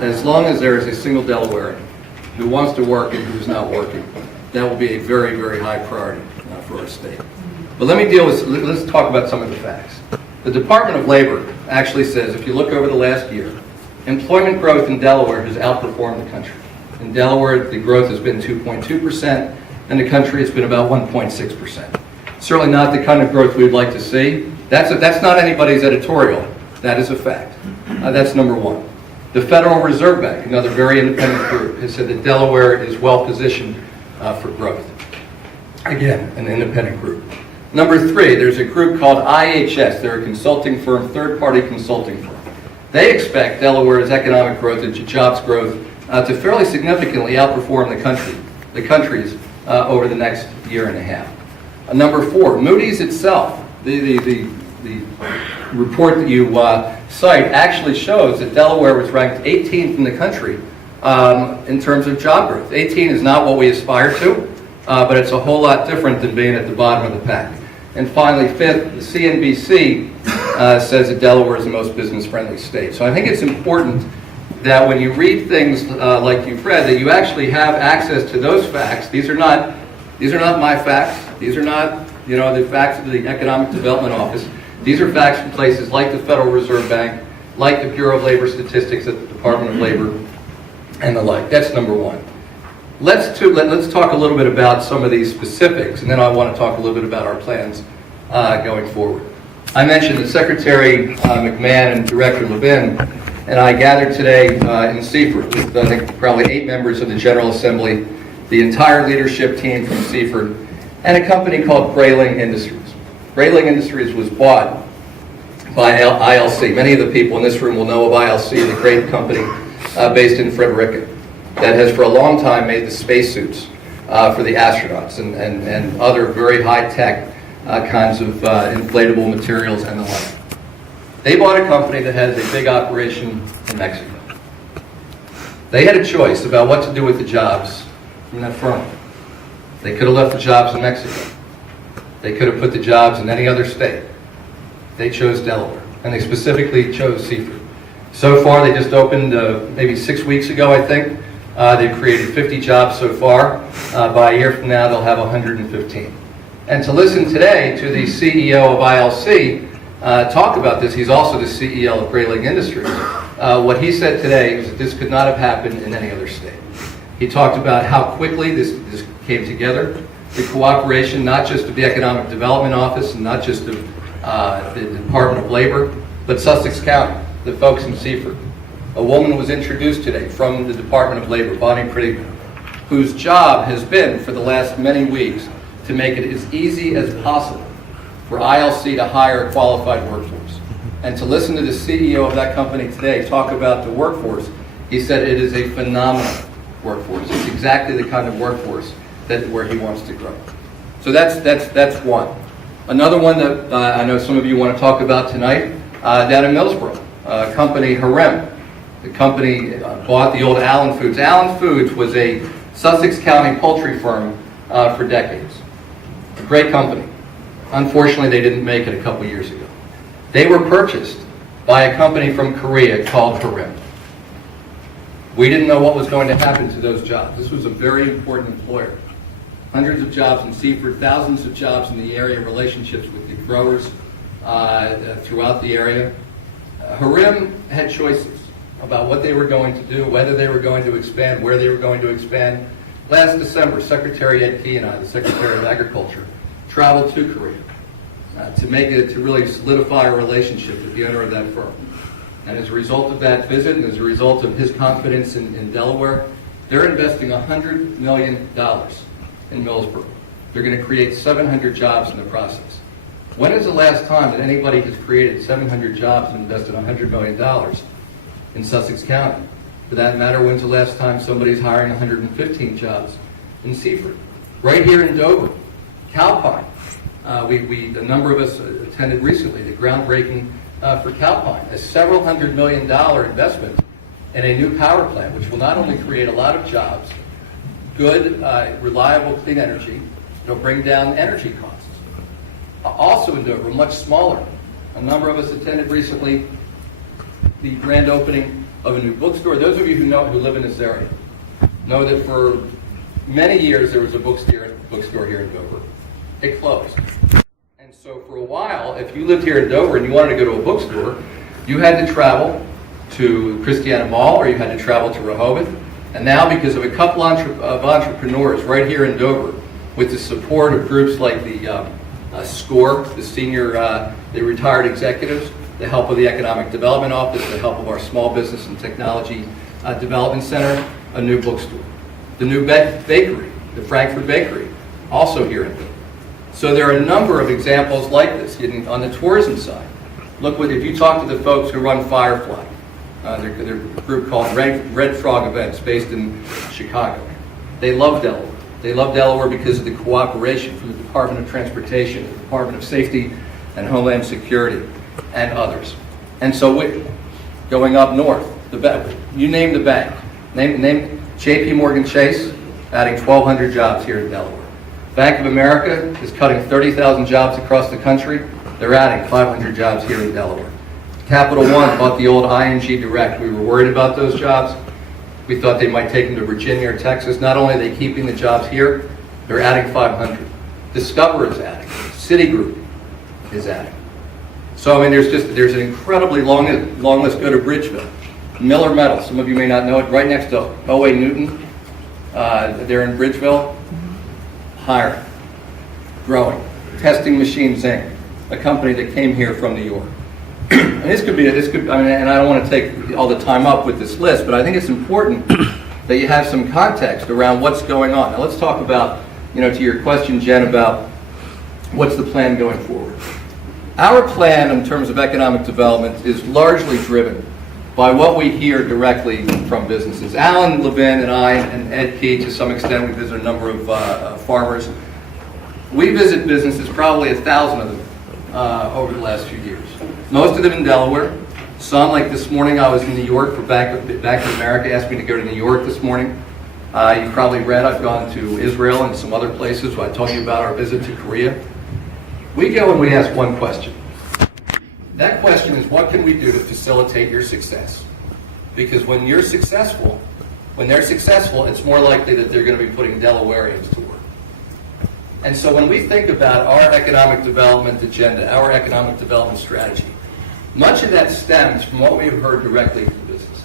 as long as there is a single Delawarean who wants to work and who's not working, that will be a very, very high priority for our state. But let's talk about some of the facts. The Department of Labor actually says, if you look over the last year, employment growth in Delaware has outperformed the country. In Delaware, the growth has been 2.2%, and the country has been about 1.6%. Certainly not the kind of growth we'd like to see. That's not anybody's editorial. That is a fact. That's number one. The Federal Reserve Bank, another very independent group, has said that Delaware is well positioned for growth. Again, an independent group. Number three, there's a group called IHS. They're a consulting firm, third-party consulting firm. They expect Delaware's economic growth and jobs growth to fairly significantly outperform the country's over the next year and a half. Number four, Moody's itself, the report that you cite actually shows that Delaware was ranked 18th in the country in terms of job growth. 18 is not what we aspire to, but it's a whole lot different than being at the bottom of the pack. And finally, fifth, the CNBC says that Delaware is the most business-friendly state. So I think it's important that when you read things like you've read, that you actually have access to those facts. These are not my facts. These are not the facts of the Economic Development Office. These are facts from places like the Federal Reserve Bank, like the Bureau of Labor Statistics at the Department of Labor, and the like. That's number one. Let's talk a little bit about some of these specifics, and then I want to talk a little bit about our plans going forward. I mentioned that Secretary McMahon and Director Levin and I gathered today in Seaford with, I think, probably 8 members of the General Assembly, the entire leadership team from Seaford, and a company called Grayling Industries. Grayling Industries was bought by ILC. Many of the people in this room will know of ILC, the great company based in Frederica, that has for a long time made the spacesuits for the astronauts and other very high-tech kinds of inflatable materials and the like. They bought a company that has a big operation in Mexico. They had a choice about what to do with the jobs from that firm. They could have left the jobs in Mexico. They could have put the jobs in any other state. They chose Delaware, and they specifically chose Seaford. So far, they just opened maybe 6 weeks ago, I think. They've created 50 jobs so far. By a year from now, they'll have 115. And to listen today to the CEO of ILC talk about this, he's also the CEO of Grayling Industries. What he said today is that this could not have happened in any other state. He talked about how quickly this came together, the cooperation not just of the Economic Development Office and not just of the Department of Labor, but Sussex County, the folks in Seaford. A woman was introduced today from the Department of Labor, Bonnie Prettyman, whose job has been for the last many weeks to make it as easy as possible for ILC to hire a qualified workforce. And to listen to the CEO of that company today talk about the workforce, he said it is a phenomenal workforce. It's exactly the kind of workforce where he wants to grow. So that's one. Another one that I know some of you want to talk about tonight, down in Millsboro, company Harem. The company bought the old Allen Foods. Allen Foods was a Sussex County poultry firm for decades. A great company. Unfortunately, they didn't make it a couple years ago. They were purchased by a company from Korea called Harem. We didn't know what was going to happen to those jobs. This was a very important employer. Hundreds of jobs in Seaford, thousands of jobs in the area, relationships with the growers throughout the area. Harem had choices about what they were going to do, whether they were going to expand, where they were going to expand. Last December, Secretary Ed Key and I, the Secretary of Agriculture, traveled to Korea to really solidify a relationship with the owner of that firm. And as a result of that visit, and as a result of his confidence in Delaware, they're investing $100 million in Millsboro. They're going to create 700 jobs in the process. When is the last time that anybody has created 700 jobs and invested $100 million in Sussex County? For that matter, when's the last time somebody's hiring 115 jobs in Seaford? Right here in Dover, Calpine. A number of us attended recently the groundbreaking for Calpine, a several $100 million investment in a new power plant, which will not only create a lot of jobs, good, reliable, clean energy, it'll bring down energy costs. Also in Dover, much smaller. A number of us attended recently the grand opening of a new bookstore. Those of you who live in this area know that for many years there was a bookstore here in Dover. It closed. And so for a while, if you lived here in Dover and you wanted to go to a bookstore, you had to travel to Christiana Mall or you had to travel to Rehoboth. And now, because of a couple of entrepreneurs right here in Dover, with the support of groups like the SCORE, the the retired executives, the help of the Economic Development Office, the help of our Small Business and Technology Development Center, a new bookstore. The new bakery, the Frankfurt Bakery, also here in Dover. So there are a number of examples like this on the tourism side. Look, if you talk to the folks who run Firefly, they're a group called Red Frog Events based in Chicago. They love Delaware. They love Delaware because of the cooperation from the Department of Transportation, the Department of Safety and Homeland Security, and others. And so going up north, you name the bank. Name J.P. Morgan Chase, adding 1,200 jobs here in Delaware. Bank of America is cutting 30,000 jobs across the country. They're adding 500 jobs here in Delaware. Capital One bought the old ING Direct. We were worried about those jobs. We thought they might take them to Virginia or Texas. Not only are they keeping the jobs here, they're adding 500. Discover is adding. Citigroup is adding. So, I mean, there's an incredibly long list. Go to Bridgeville. Miller Metal, some of you may not know it, right next to O.A. Newton. They're in Bridgeville. Hiring. Growing. Testing Machines Inc., a company that came here from New York. And and I don't want to take all the time up with this list, but I think it's important that you have some context around what's going on. Now let's talk about, to your question, Jen, about what's the plan going forward. Our plan in terms of economic development is largely driven by what we hear directly from businesses. Alan Levin and I, and Ed Key, to some extent, we visit a number of farmers. We visit businesses, probably 1,000 of them, over the last few years. Most of them in Delaware. Some, like this morning, I was in New York for Bank of America, asked me to go to New York this morning. You probably read I've gone to Israel and some other places. I told you about our visit to Korea. We go and we ask one question. That question is, what can we do to facilitate your success? Because when they're successful, it's more likely that they're going to be putting Delawareans to work. And so when we think about our economic development agenda, our economic development strategy, much of that stems from what we've heard directly from businesses.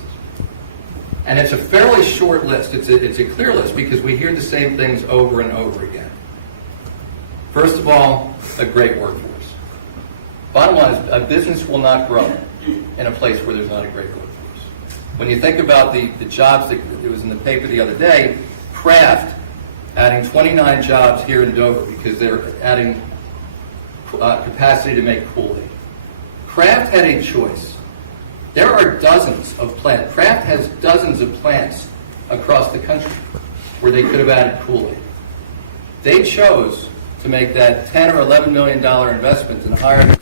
And it's a fairly short list. It's a clear list because we hear the same things over and over again. First of all, a great workforce. Bottom line is, a business will not grow in a place where there's not a great workforce. When you think about the jobs that it was in the paper the other day, Kraft adding 29 jobs here in Dover because they're adding capacity to make Kool-Aid. Kraft had a choice. There are dozens of plants. Kraft has dozens of plants across the country where they could have added Kool-Aid. They chose to make that $10 or $11 million investment and hire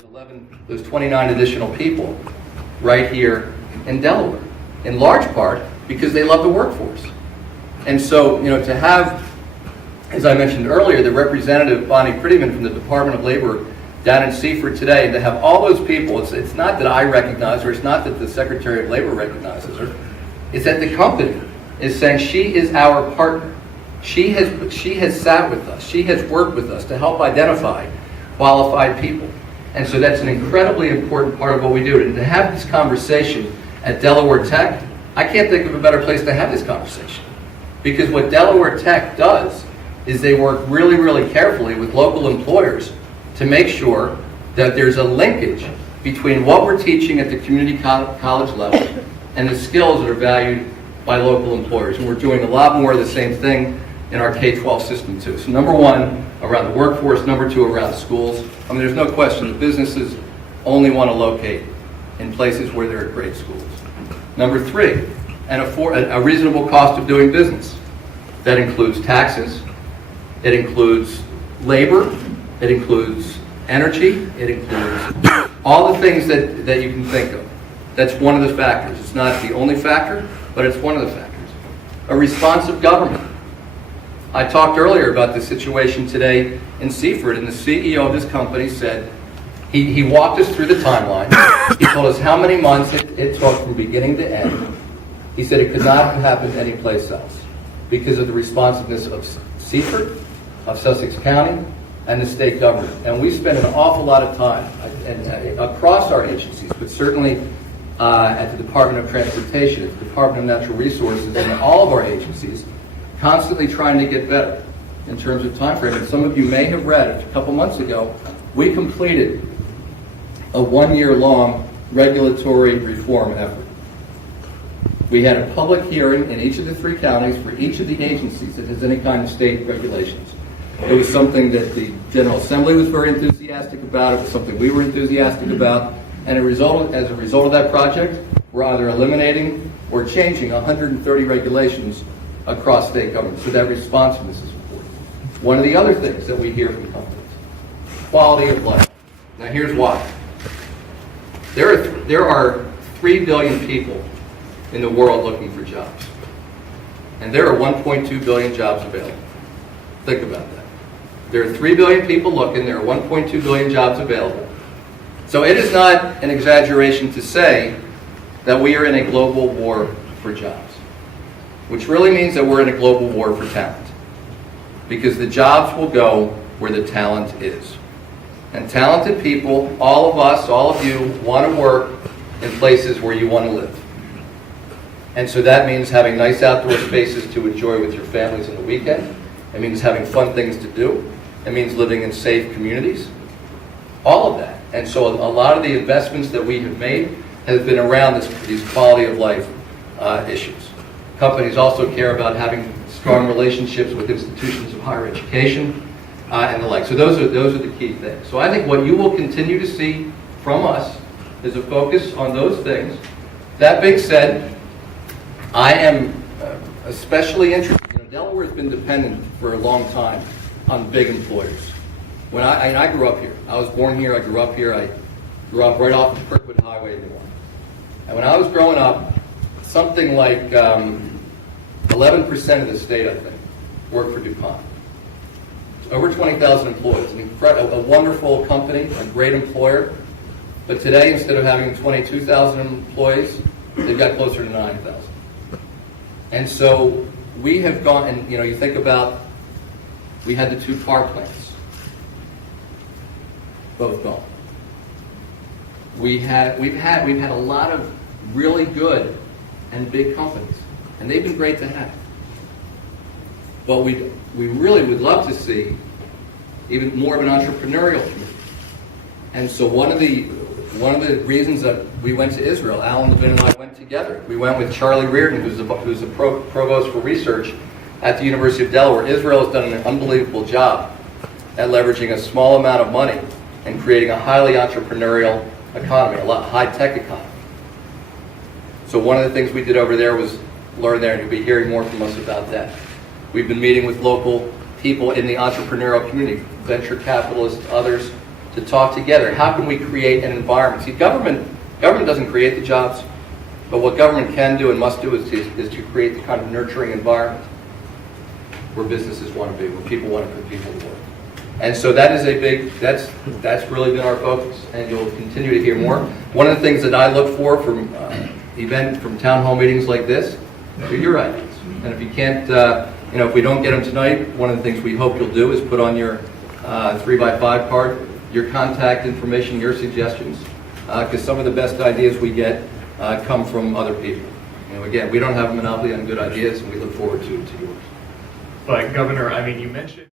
those 29 additional people right here in Delaware, in large part because they love the workforce. And so, to have, as I mentioned earlier, the representative, Bonnie Prettyman from the Department of Labor down in Seaford today, and to have all those people, it's not that I recognize her, it's not that the Secretary of Labor recognizes her, it's that the company is saying she is our partner. She has sat with us, she has worked with us to help identify qualified people. And so that's an incredibly important part of what we do. And to have this conversation at Delaware Tech, I can't think of a better place to have this conversation. Because what Delaware Tech does is they work really, really carefully with local employers to make sure that there's a linkage between what we're teaching at the community college level and the skills that are valued by local employers. And we're doing a lot more of the same thing in our K-12 system too. So number one, around the workforce. Number two, around schools. I mean, there's no question that businesses only want to locate in places where there are great schools. Number three, a reasonable cost of doing business. That includes taxes. It includes labor. It includes energy. It includes all the things that you can think of. That's one of the factors. It's not the only factor, but it's one of the factors. A responsive government. I talked earlier about the situation today in Seaford, and the CEO of this company said, he walked us through the timeline. He told us how many months it took from beginning to end He said it could not have happened anyplace else because of the responsiveness of Seaford, of Sussex County, and the state government. And we spend an awful lot of time across our agencies, but certainly at the Department of Transportation, at the Department of Natural Resources, and all of our agencies, constantly trying to get better in terms of time frame. And some of you may have read, a couple months ago, we completed a one-year-long regulatory reform effort. We had a public hearing in each of the 3 counties for each of the agencies that has any kind of state regulations. It was something that the General Assembly was very enthusiastic about. It was something we were enthusiastic about. And as a result of that project, we're either eliminating or changing 130 regulations across state government. So that responsiveness is important. One of the other things that we hear from companies, quality of life. Now here's why. There are 3 billion people in the world looking for jobs. And there are 1.2 billion jobs available. Think about that. There are 3 billion people looking, there are 1.2 billion jobs available. So it is not an exaggeration to say that we are in a global war for jobs, which really means that we're in a global war for talent. Because the jobs will go where the talent is. And talented people, all of us, all of you, want to work in places where you want to live. And so that means having nice outdoor spaces to enjoy with your families on the weekend. It means having fun things to do. It means living in safe communities. All of that. And so a lot of the investments that we have made has been around these quality of life issues. Companies also care about having strong relationships with institutions of higher education and the like. So those are the key things. So I think what you will continue to see from us is a focus on those things. That being said, I am especially interested. Delaware has been dependent for a long time on big employers. When I grew up here. I was born here, I grew up here. I grew up right off of Kirkwood Highway in New Orleans. And when I was growing up, something like 11% of the state, I think, worked for DuPont. It's over 20,000 employees. A wonderful company, a great employer. But today, instead of having 22,000 employees, they've got closer to 9,000. And so we have gone, and you think about, we had the 2 car plants, both gone. We've had a lot of really good and big companies, and they've been great to have. But we really would love to see even more of an entrepreneurial community. And so one of the reasons that we went to Israel, Alan Levin and I went together. We went with Charlie Reardon, who's the provost for research at the University of Delaware. Israel has done an unbelievable job at leveraging a small amount of money and creating a highly entrepreneurial economy, a high-tech economy. So one of the things we did over there was learn there, and you'll be hearing more from us about that. We've been meeting with local people in the entrepreneurial community, venture capitalists, others, to talk together. How can we create an environment? See, government doesn't create the jobs, but what government can do and must do is to create the kind of nurturing environment where businesses want to be, where people want to put people to work. And so that is that's really been our focus, and you'll continue to hear more. One of the things that I look for from town hall meetings like this are your ideas. And if you can't, if we don't get them tonight, one of the things we hope you'll do is put on your 3x5 card your contact information, your suggestions, because some of the best ideas we get come from other people. Again, we don't have a monopoly on good ideas, and we look forward to yours. But Governor, you mentioned